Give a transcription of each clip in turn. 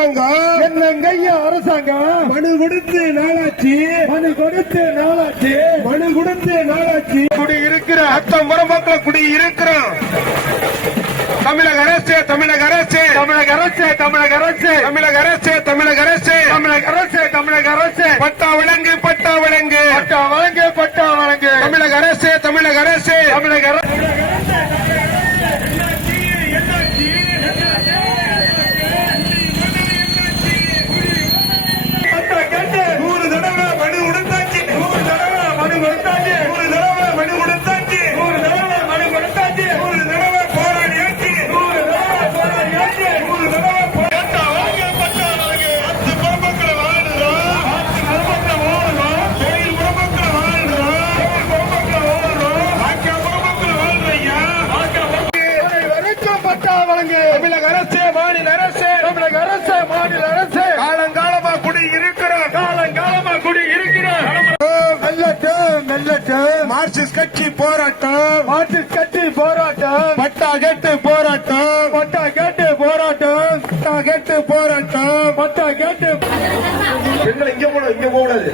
அரசாங்கம் என்னங்கய்யா அரசாங்கம் மனு கொடுத்து நாளாச்சு குடியிருக்கிற அத்தம் மக்கள் குடியிருக்கிறோம். தமிழக அரசு பட்டா வழங்கு தமிழக அரசு மாநில அரசு காலங்காலமா குடியிருக்கிறோம். மார்க்சிஸ்ட் கட்சி போராட்டம் பட்டா கேட்டு போராட்டம் இங்க போடாது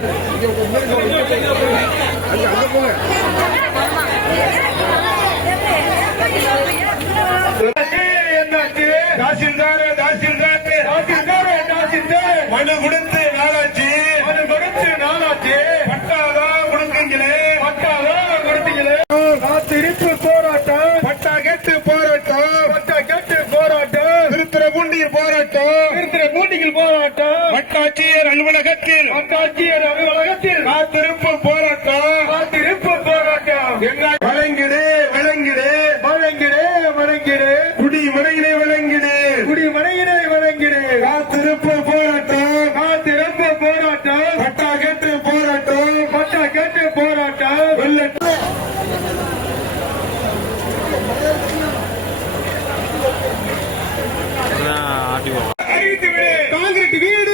மனு கொடுத்து நாளாச்சு பட்டாதான் கொடுத்தீங்களே காத்திருப்பு போராட்டம் பட்டா கேட்டு போராட்டம் திருத்துறைப்பூண்டியில் போராட்டம் வட்டாட்சியர் அலுவலகத்தில் காத்திருப்பு போராட்டம் வழங்கிடு குடிமனையிலே வழங்கிடு காத்திருப்பு போராட்டம் பட்டா கேட்டு போராட்டம் வெள்ளட்டு காங்கிரீட் வீடு